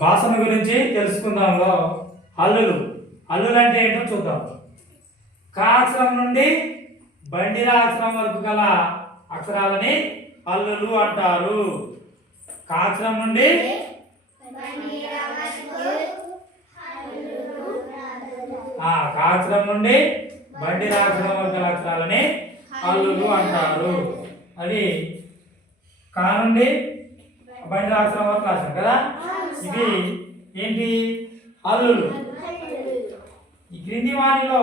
వాసన గురించి తెలుసుకుందాంలో హల్లులు. హల్లులు అంటే ఏంటో చూద్దాం. కా అక్షరం నుండి బండిరా అక్షరం వరకు గల అక్షరాలని హల్లులు అంటారు. కా అక్షరం నుండి కా అక్షరం నుండి బండిరా అక్షరం వరకు గల అక్షరాలని హల్లులు అంటారు. అది కా నుండి బండి అక్షరం వరకు రాశాం కదా, ఇది ఏంటి? హల్లులు. ఈ క్రింది వాణిలో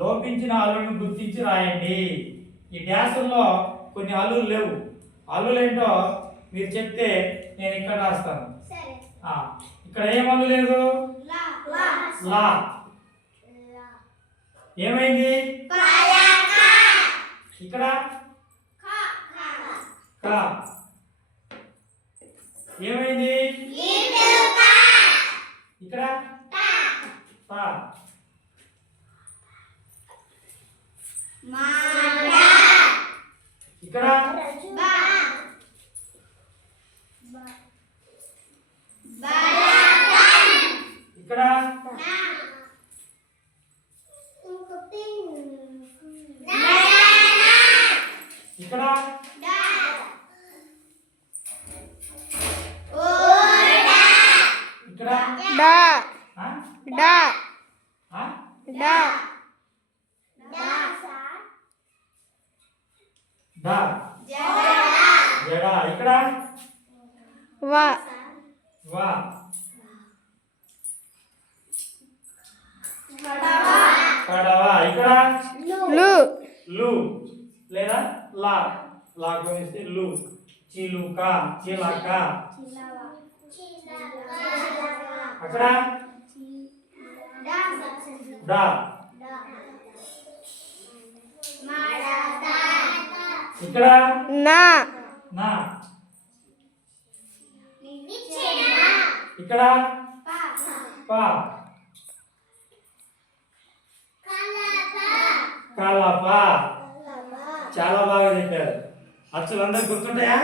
లోపించిన హల్లులను గుర్తించి రాయండి. ఈ డ్యాసుల్లో కొన్ని హల్లులు లేవు. హల్లులు ఏంటో మీరు చెప్తే నేను ఇక్కడ రాస్తాను. ఇక్కడ ఏం హల్లు లేదు? లా. ఏమైంది? ఇక్కడ కా. ఏమైంది? ఇక్కడ తా. ఇక్కడ ఇక్కడ ఇక్కడ ఇక్కడ డా డా డా డా జడా. ఇక్కడ వా వా. కడవా. ఇక్కడ లు లు లేదా లా. లా కొనిస్తే లు. చిలుక చిలక. అక్కడ డా. ఇక్కడ నా నా. ఇక్కడ పా. కలప. చాలా బాగా చెప్పారు. అచ్చులు అందరికి గుర్తుంటాయా?